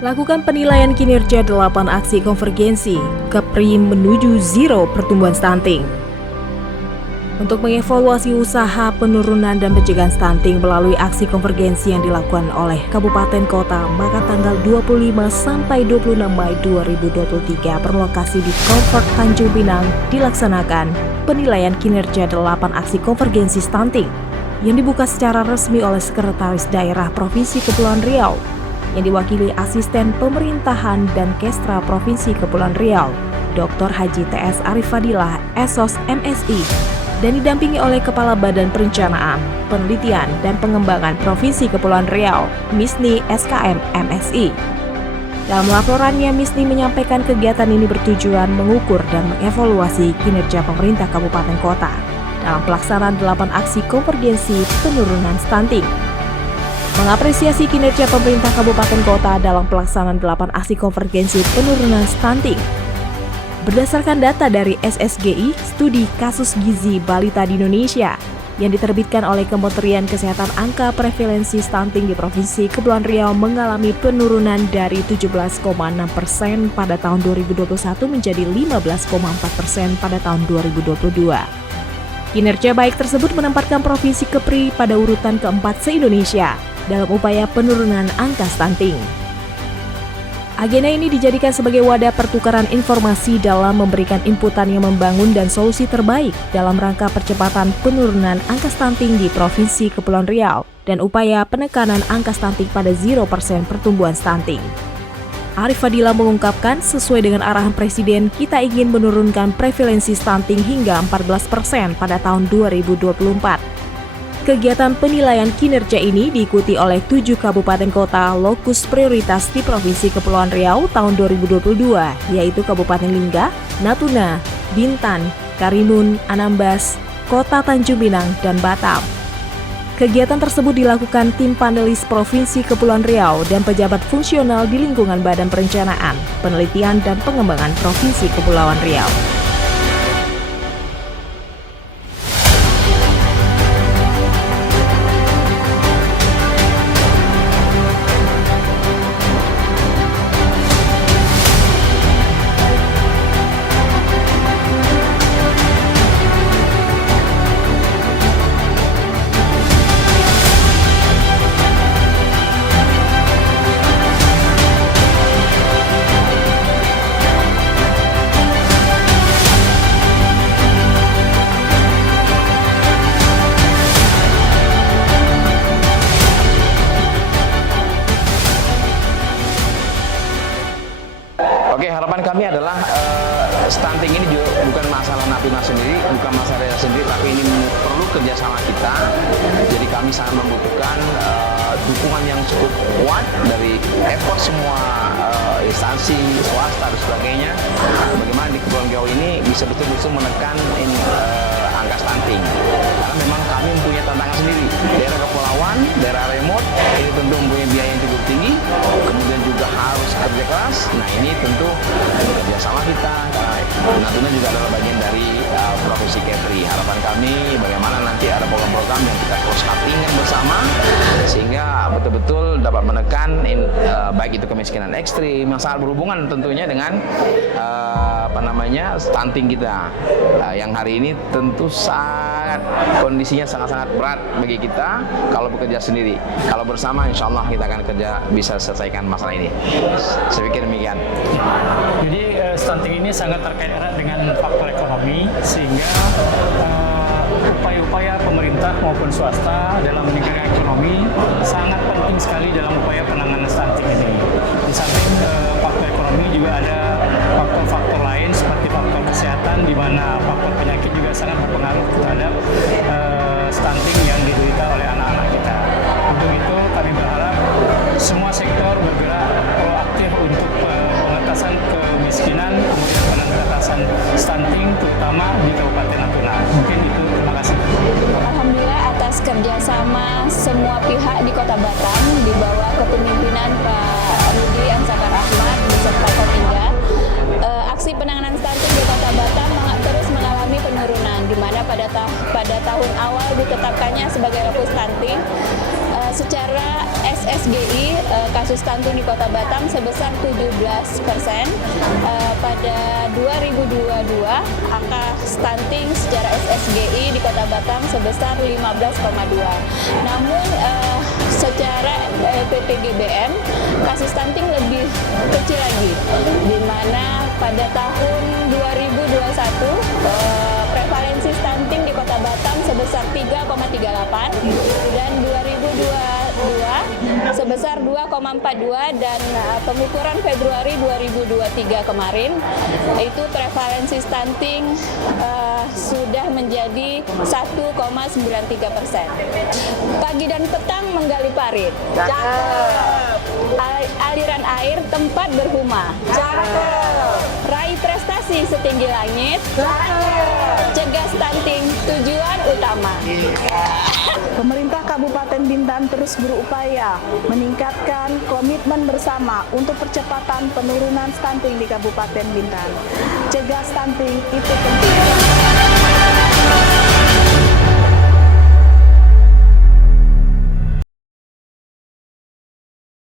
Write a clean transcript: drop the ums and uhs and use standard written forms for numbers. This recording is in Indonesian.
Lakukan penilaian kinerja 8 aksi konvergensi, KEPRI menuju zero pertumbuhan stunting. Untuk mengevaluasi usaha penurunan dan pencegahan stunting melalui aksi konvergensi yang dilakukan oleh kabupaten kota, maka tanggal 25 sampai 26 Mei 2023 berlokasi di Comfort Tanjung Pinang dilaksanakan penilaian kinerja 8 aksi konvergensi stunting yang dibuka secara resmi oleh Sekretaris Daerah Provinsi Kepulauan Riau yang diwakili Asisten Pemerintahan dan Kestra Provinsi Kepulauan Riau, Dr. Haji TS Arif Fadilah, SOS MSI, dan didampingi oleh Kepala Badan Perencanaan, Penelitian, dan Pengembangan Provinsi Kepulauan Riau, Misni SKM MSI. Dalam laporannya, Misni menyampaikan kegiatan ini bertujuan mengukur dan mengevaluasi kinerja pemerintah kabupaten kota dalam pelaksanaan 8 aksi konvergensi penurunan stunting. Mengapresiasi kinerja pemerintah kabupaten kota dalam pelaksanaan 8 aksi konvergensi penurunan stunting. Berdasarkan data dari SSGI, studi kasus gizi balita di Indonesia yang diterbitkan oleh Kementerian Kesehatan, angka prevalensi stunting di Provinsi Kepulauan Riau mengalami penurunan dari 17,6% pada tahun 2021 menjadi 15,4% pada tahun 2022. Kinerja baik tersebut menempatkan Provinsi Kepri pada urutan keempat se-Indonesia dalam upaya penurunan angka stunting. Agenda ini dijadikan sebagai wadah pertukaran informasi dalam memberikan inputan yang membangun dan solusi terbaik dalam rangka percepatan penurunan angka stunting di Provinsi Kepulauan Riau dan upaya penekanan angka stunting pada 0% pertumbuhan stunting. Arif Fadilah mengungkapkan, sesuai dengan arahan Presiden, kita ingin menurunkan prevalensi stunting hingga 14% pada tahun 2024. Kegiatan penilaian kinerja ini diikuti oleh 7 kabupaten kota lokus prioritas di Provinsi Kepulauan Riau tahun 2022, yaitu Kabupaten Lingga, Natuna, Bintan, Karimun, Anambas, Kota Tanjung Pinang, dan Batam. Kegiatan tersebut dilakukan tim panelis Provinsi Kepulauan Riau dan pejabat fungsional di lingkungan Badan Perencanaan, Penelitian, dan Pengembangan Provinsi Kepulauan Riau. Oke, harapan kami adalah stunting ini juga bukan masalah Natuna sendiri, bukan masalah daerah sendiri, tapi ini perlu kerjasama kita. Jadi kami sangat membutuhkan dukungan yang cukup kuat dari effort semua instansi, swasta, dan sebagainya. Bagaimana di Kepulauan Riau ini bisa betul-betul menekan angka stunting. Karena memang kami mempunyai tantangan sendiri. Daerah kepulauan, daerah remote, ini tentu mempunyai biaya yang cukup tinggi, kemudian juga harus kerja keras. Nah, ini tentu kerjasama kita, karena Natuna juga adalah bagian dari Provinsi Kepri. Harapan kami bagaimana nanti ada program-program yang kita cross-cutting bersama, sehingga betul-betul dapat menekan baik itu kemiskinan ekstrim yang sangat berhubungan tentunya dengan stunting kita, yang hari ini tentu kondisinya sangat-sangat berat bagi kita kalau bekerja sendiri. Kalau bersama, insya Allah kita akan bisa selesaikan masalah ini. Saya pikir demikian. Jadi stunting ini sangat terkait erat dengan faktor ekonomi, sehingga upaya-upaya pemerintah maupun swasta dalam meningkatkan ekonomi sangat penting sekali dalam upaya penanganan stunting ini. Di samping faktor ekonomi juga ada faktor-faktor lain seperti faktor kesehatan, di mana faktor penyakit juga sangat berpengaruh terhadap stunting yang diderita oleh anak-anak kita. Untuk itu kami berharap semua sektor bergerak proaktif untuk pengentasan kemiskinan, kemudian pengentasan stunting, terutama di Kabupaten Natuna. Mungkin itu, terima kasih. Alhamdulillah atas kerjasama semua pihak di Kota Batam di bawah kepemimpinan Pak Rudi Ansakar Ahmad beserta Kopinda, aksi penanganan stunting di Kota Batam terus mengalami penurunan, di mana pada tahun awal ditetapkannya sebagai lokus stunting. Secara SSGI, kasus stunting di Kota Batam sebesar 17%. Pada 2022, angka stunting secara SSGI di Kota Batam sebesar 15,2. Namun secara PPGBM, kasus stunting lebih kecil lagi, di mana pada tahun 2021 prevalensi stunting di Kota Batam sebesar 3,38 dan 2022 sebesar 2,42 dan pengukuran Februari 2023 kemarin itu prevalensi stunting sudah menjadi 1,93%. Pagi dan petang menggali parit. Aliran air tempat berhuma. Raih prestasi setinggi langit. Cegah stunting tujuan utama. Pemerintah Kabupaten Bintan terus berupaya meningkatkan komitmen bersama untuk percepatan penurunan stunting di Kabupaten Bintan. Cegah stunting itu penting.